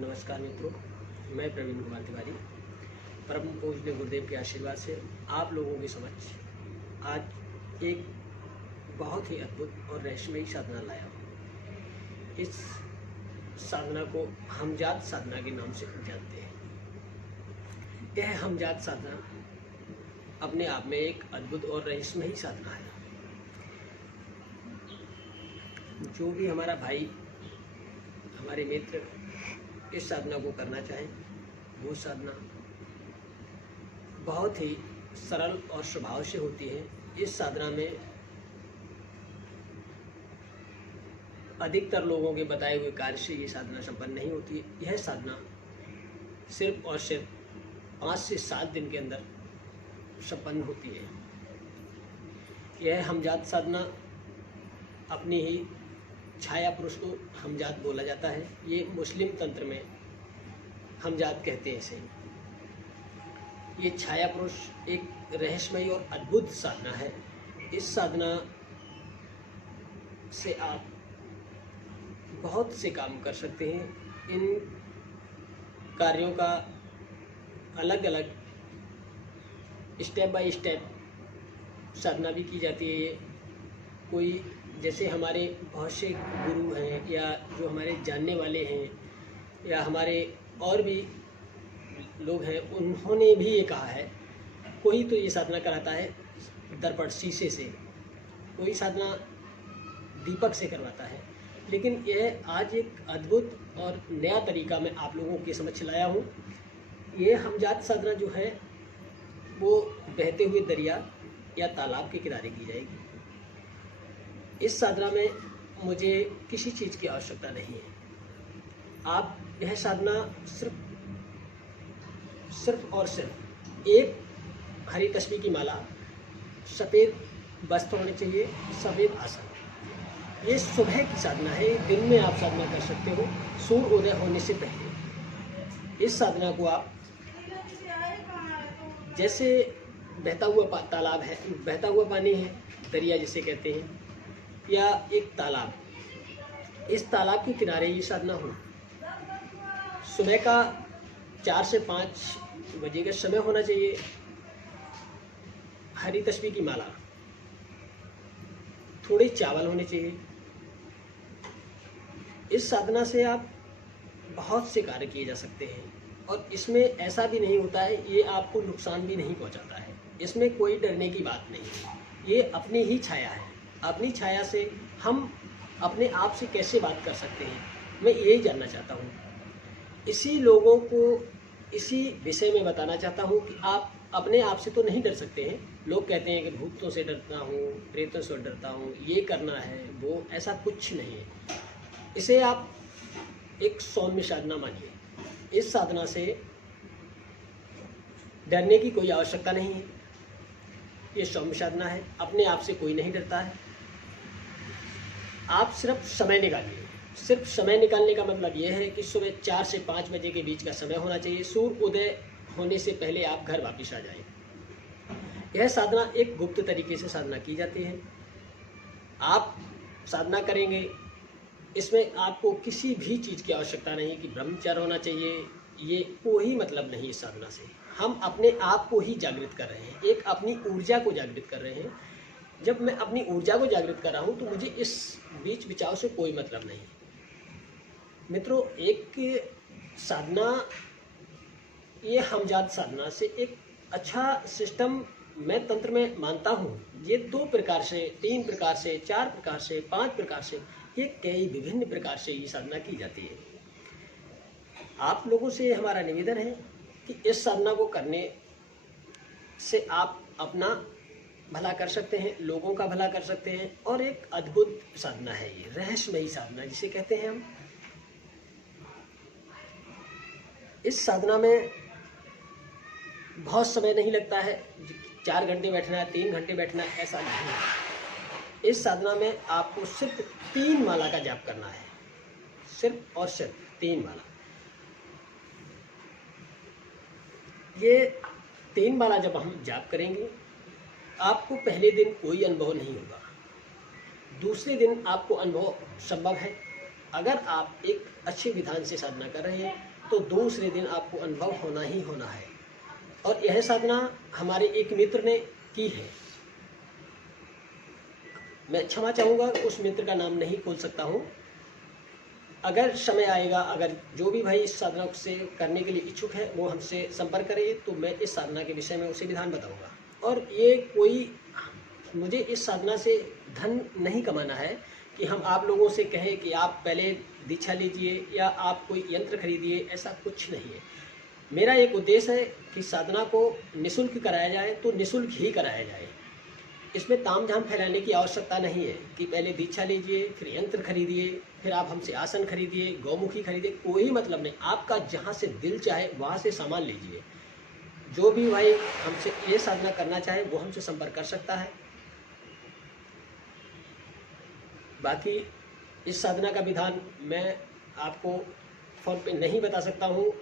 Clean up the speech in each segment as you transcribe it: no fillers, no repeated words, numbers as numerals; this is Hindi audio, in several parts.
नमस्कार मित्रों, मैं प्रवीण कुमार तिवारी परम पूज्य गुरुदेव के आशीर्वाद से आप लोगों के समक्ष आज एक बहुत ही अद्भुत और रहस्यमयी साधना लाया हूँ। इस साधना को हमजात साधना के नाम से जानते हैं। यह हमजात साधना अपने आप में एक अद्भुत और रहस्यमयी साधना है। जो भी हमारा भाई, हमारे मित्र इस साधना को करना चाहें, वो साधना बहुत ही सरल और स्वभाव से होती है। इस साधना में अधिकतर लोगों के बताए हुए कार्य से ये साधना संपन्न नहीं होती है। यह साधना सिर्फ और सिर्फ 5 से 7 दिन के अंदर संपन्न होती है। यह हमजात साधना अपनी ही छाया पुरुष को हमजात बोला जाता है। ये मुस्लिम तंत्र में हमजात कहते हैं इसे। ये छाया पुरुष एक रहस्यमयी और अद्भुत साधना है। इस साधना से आप बहुत से काम कर सकते हैं। इन कार्यों का अलग अलग स्टेप बाय स्टेप साधना भी की जाती है। कोई जैसे हमारे बहुत से गुरु हैं या जो हमारे जानने वाले हैं या हमारे और भी लोग हैं, उन्होंने भी ये कहा है। कोई तो ये साधना कराता है दर्पण शीशे से, कोई साधना दीपक से करवाता है, लेकिन यह आज एक अद्भुत और नया तरीका मैं आप लोगों के समक्ष लाया हूँ। ये हमजात साधना जो है वो बहते हुए दरिया या तालाब के किनारे की जाएगी। इस साधना में मुझे किसी चीज़ की आवश्यकता नहीं है। आप यह साधना सिर्फ और सिर्फ एक हरी तस्बीह की माला, सफ़ेद वस्त्र होने चाहिए, सफ़ेद आसन। ये सुबह की साधना है। दिन में आप साधना कर सकते हो सूर्य उदय होने से पहले। इस साधना को आप जैसे बहता हुआ तालाब है, बहता हुआ पानी है, दरिया जिसे कहते हैं, या एक तालाब, इस तालाब के किनारे ये साधना हो। सुबह का 4 से 5 बजे का समय होना चाहिए। हरी तस्बीह की माला, थोड़े चावल होने चाहिए। इस साधना से आप बहुत से कार्य किए जा सकते हैं और इसमें ऐसा भी नहीं होता है, ये आपको नुकसान भी नहीं पहुंचाता है। इसमें कोई डरने की बात नहीं है। ये अपनी ही छाया है। अपनी छाया से हम अपने आप से कैसे बात कर सकते हैं, मैं यही जानना चाहता हूँ। इसी लोगों को इसी विषय में बताना चाहता हूँ कि आप अपने आप से तो नहीं डर सकते हैं। लोग कहते हैं कि भूतों से डरता हूँ, प्रेतों से डरता हूँ, ये करना है वो, ऐसा कुछ नहीं है। इसे आप एक सौम्य साधना मानिए। इस साधना से डरने की कोई आवश्यकता नहीं है। ये सौम्य साधना है, अपने आप से कोई नहीं डरता है। आप सिर्फ समय निकालिए। सिर्फ समय निकालने का मतलब यह है कि सुबह 4 से 5 बजे के बीच का समय होना चाहिए। सूर्य उदय होने से पहले आप घर वापस आ जाएं। यह साधना एक गुप्त तरीके से साधना की जाती है। आप साधना करेंगे, इसमें आपको किसी भी चीज़ की आवश्यकता नहीं कि ब्रह्मचर्य होना चाहिए, ये कोई मतलब नहीं। इस साधना से हम अपने आप को ही जागृत कर रहे हैं, एक अपनी ऊर्जा को जागृत कर रहे हैं। जब मैं अपनी ऊर्जा को जागृत कर रहा हूँ तो मुझे इस बीच बिचाव से कोई मतलब नहीं। मित्रों, एक साधना, ये हमजात साधना से एक अच्छा सिस्टम मैं तंत्र में मानता हूँ। ये 2 प्रकार से, 3 प्रकार से, 4 प्रकार से, 5 प्रकार से, ये कई विभिन्न प्रकार से ये साधना की जाती है। आप लोगों से हमारा निवेदन है कि इस साधना को करने से आप अपना भला कर सकते हैं, लोगों का भला कर सकते हैं, और एक अद्भुत साधना है ये, रहस्यमयी साधना जिसे कहते हैं हम। इस साधना में बहुत समय नहीं लगता है। 4 घंटे बैठना है, 3 घंटे बैठना है, ऐसा नहीं है। इस साधना में आपको सिर्फ 3 माला का जाप करना है, सिर्फ और सिर्फ 3 माला। ये 3 माला जब हम जाप करेंगे, आपको पहले दिन कोई अनुभव नहीं होगा, दूसरे दिन आपको अनुभव संभव है, अगर आप एक अच्छे विधान से साधना कर रहे हैं तो दूसरे दिन आपको अनुभव होना ही होना है। और यह साधना हमारे एक मित्र ने की है। मैं क्षमा चाहूँगा, उस मित्र का नाम नहीं खोल सकता हूँ। अगर समय आएगा, अगर जो भी भाई इस साधना से करने के लिए इच्छुक है वो हमसे संपर्क करे तो मैं इस साधना के विषय में उसे विधान बताऊंगा। और ये कोई, मुझे इस साधना से धन नहीं कमाना है कि हम आप लोगों से कहें कि आप पहले दीक्षा लीजिए या आप कोई यंत्र खरीदिए, ऐसा कुछ नहीं है। मेरा एक उद्देश्य है कि साधना को निःशुल्क कराया जाए तो निःशुल्क ही कराया जाए। इसमें तामझाम फैलाने की आवश्यकता नहीं है कि पहले दीक्षा लीजिए, फिर यंत्र खरीदिए, फिर आप हमसे आसन खरीदिए, गौमुखी खरीदिए, कोई मतलब नहीं। आपका जहाँ से दिल चाहे वहाँ से सामान लीजिए। जो भी भाई हमसे ये साधना करना चाहे वो हमसे संपर्क कर सकता है। बाकी इस साधना का विधान मैं आपको फ़ोन पे नहीं बता सकता हूँ।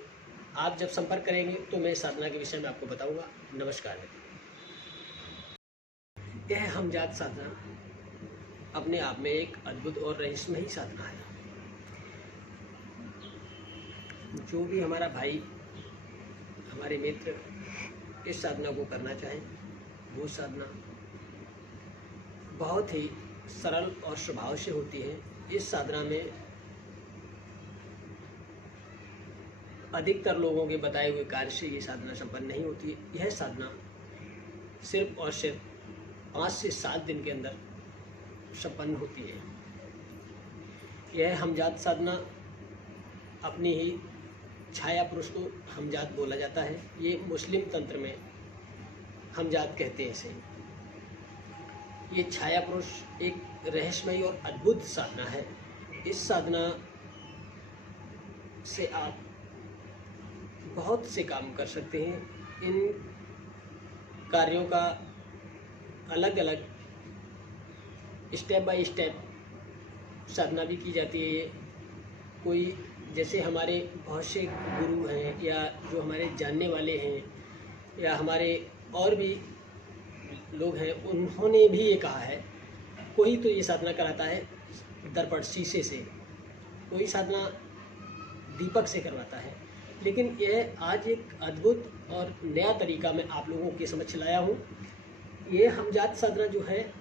आप जब संपर्क करेंगे तो मैं इस साधना के विषय में आपको बताऊँगा। नमस्कार। यह हमजात साधना अपने आप में एक अद्भुत और रहस्यमयी साधना है। जो भी हमारा भाई, हमारे मित्र इस साधना को करना चाहें, वो साधना बहुत ही सरल और स्वभाव से होती है। इस साधना में अधिकतर लोगों के बताए हुए कार्य से ये साधना संपन्न नहीं होती है। यह साधना सिर्फ और सिर्फ 5 से 7 दिन के अंदर संपन्न होती है। यह हमजात साधना अपनी ही छाया पुरुष को हमजात बोला जाता है। ये मुस्लिम तंत्र में हमजात कहते हैं इसे। ये छाया पुरुष एक रहस्यमयी और अद्भुत साधना है। इस साधना से आप बहुत से काम कर सकते हैं। इन कार्यों का अलग अलग स्टेप बाय स्टेप साधना भी की जाती है। कोई जैसे हमारे बहुत से गुरु हैं या जो हमारे जानने वाले हैं या हमारे और भी लोग हैं, उन्होंने भी ये कहा है। कोई तो ये साधना कराता है दर्पण शीशे से, कोई साधना दीपक से करवाता है, लेकिन यह आज एक अद्भुत और नया तरीका मैं आप लोगों के समक्ष लाया हूँ। ये हमजात साधना जो है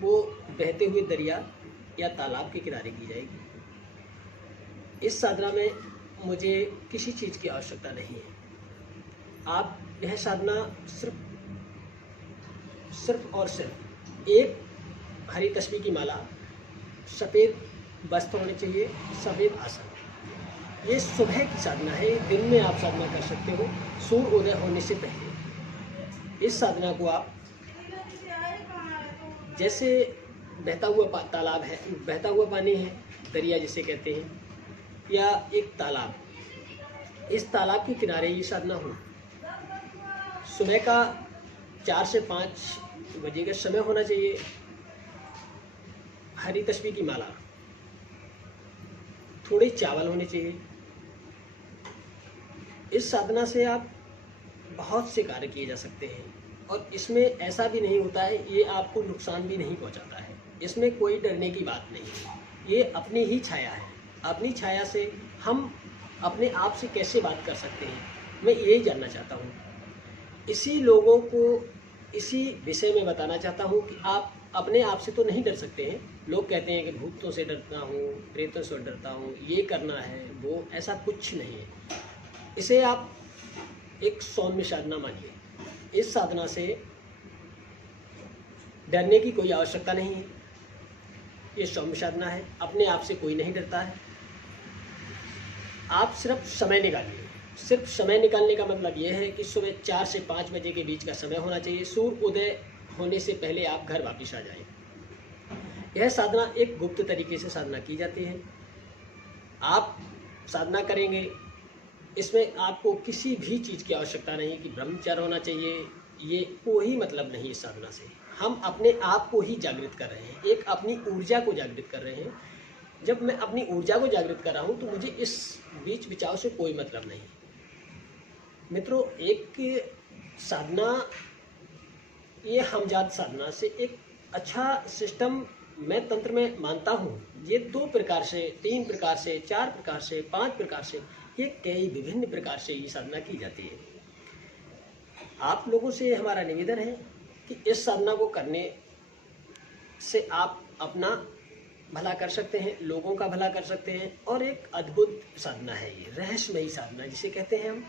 वो बहते हुए दरिया या तालाब के किनारे की जाएगी। इस साधना में मुझे किसी चीज़ की आवश्यकता नहीं है। आप यह साधना सिर्फ और सिर्फ एक हरी तस्बीह की माला, सफ़ेद वस्त्र होने चाहिए, सफ़ेद आसन। ये सुबह की साधना है, दिन में आप साधना कर सकते हो सूर्य उदय होने से पहले। इस साधना को आप जैसे बहता हुआ तालाब है, बहता हुआ पानी है, दरिया जिसे कहते हैं, या एक तालाब, इस तालाब के किनारे ये साधना हो। सुबह का 4 से 5 बजे का समय होना चाहिए। हरी तस्बीह की माला, थोड़े चावल होने चाहिए। इस साधना से आप बहुत से कार्य किए जा सकते हैं और इसमें ऐसा भी नहीं होता है, ये आपको नुकसान भी नहीं पहुंचाता है। इसमें कोई डरने की बात नहीं है। ये अपनी ही छाया है। अपनी छाया से हम अपने आप से कैसे बात कर सकते हैं, मैं यही जानना चाहता हूँ। इसी लोगों को इसी विषय में बताना चाहता हूँ कि आप अपने आप से तो नहीं डर सकते हैं। लोग कहते हैं कि भूतों से डरता हूँ, प्रेतों से डरता हूँ, ये करना है वो, ऐसा कुछ नहीं है। इसे आप एक सौम्य साधना मानिए। इस साधना से डरने की कोई आवश्यकता नहीं है। ये सौम्य साधना है, अपने आप से कोई नहीं डरता है। आप सिर्फ समय निकालिए। सिर्फ समय निकालने का मतलब यह है कि सुबह 4 से 5 बजे के बीच का समय होना चाहिए। सूर्य उदय होने से पहले आप घर वापस आ जाएं। यह साधना एक गुप्त तरीके से साधना की जाती है। आप साधना करेंगे, इसमें आपको किसी भी चीज़ की आवश्यकता नहीं कि ब्रह्मचर्य होना चाहिए, ये कोई मतलब नहीं। इस साधना से हम अपने आप को ही जागृत कर रहे हैं, एक अपनी ऊर्जा को जागृत कर रहे हैं। जब मैं अपनी ऊर्जा को जागृत कर रहा हूँ तो मुझे इस बीच बिचाव से कोई मतलब नहीं। मित्रों, एक साधना, ये हमजात साधना से एक अच्छा सिस्टम मैं तंत्र में मानता हूँ ये 2 प्रकार से, 3 प्रकार से, 4 प्रकार से, 5 प्रकार से, ये कई विभिन्न प्रकार से ये साधना की जाती है। आप लोगों से हमारा निवेदन है कि इस साधना को करने से आप अपना भला कर सकते हैं, लोगों का भला कर सकते हैं, और एक अद्भुत साधना है ये, रहस्यमयी साधना जिसे कहते हैं हम।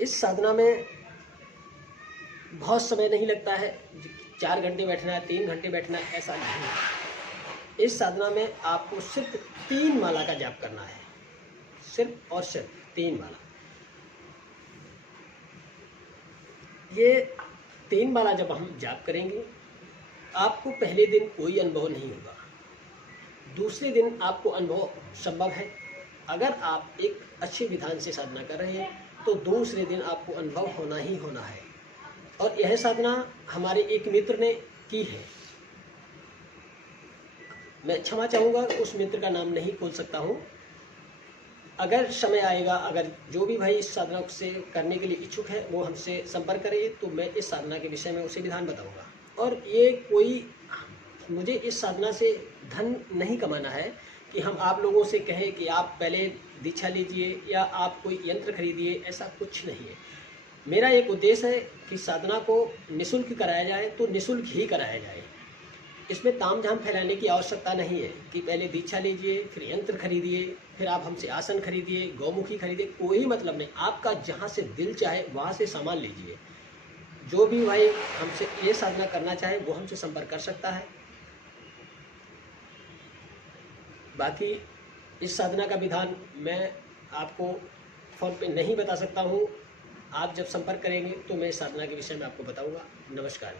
इस साधना में बहुत समय नहीं लगता है, 4 घंटे बैठना है, 3 घंटे बैठना है, ऐसा नहीं है। इस साधना में आपको सिर्फ 3 माला का जाप करना है, सिर्फ और सिर्फ 3 माला। ये 3 माला जब हम जाप करेंगे, आपको पहले दिन कोई अनुभव नहीं होगा, दूसरे दिन आपको अनुभव संभव है। अगर आप एक अच्छे विधान से साधना कर रहे हैं तो दूसरे दिन आपको अनुभव होना ही होना है। और यह साधना हमारे एक मित्र ने की है, मैं क्षमा चाहूँगा उस मित्र का नाम नहीं खोल सकता हूँ। अगर समय आएगा, अगर जो भी भाई इस साधना से करने के लिए इच्छुक है वो हमसे संपर्क करे तो मैं इस साधना के विषय में उसे विधान बताऊँगा। और ये कोई, मुझे इस साधना से धन नहीं कमाना है कि हम आप लोगों से कहें कि आप पहले दीक्षा लीजिए या आप कोई यंत्र खरीदिए, ऐसा कुछ नहीं है। मेरा एक उद्देश्य है कि साधना को निःशुल्क कराया जाए तो निःशुल्क ही कराया जाए। इसमें तामझाम फैलाने की आवश्यकता नहीं है कि पहले दीक्षा लीजिए, फिर यंत्र खरीदिए, फिर आप हमसे आसन खरीदिए, गौमुखी खरीदिए, कोई मतलब नहीं। आपका जहाँ से दिल चाहे वहाँ से सामान लीजिए। जो भी भाई हमसे ये साधना करना चाहे वो हमसे संपर्क कर सकता है। बाकी इस साधना का विधान मैं आपको फ़ोन पे नहीं बता सकता हूँ। आप जब संपर्क करेंगे तो मैं इस साधना के विषय में आपको बताऊँगा। नमस्कार।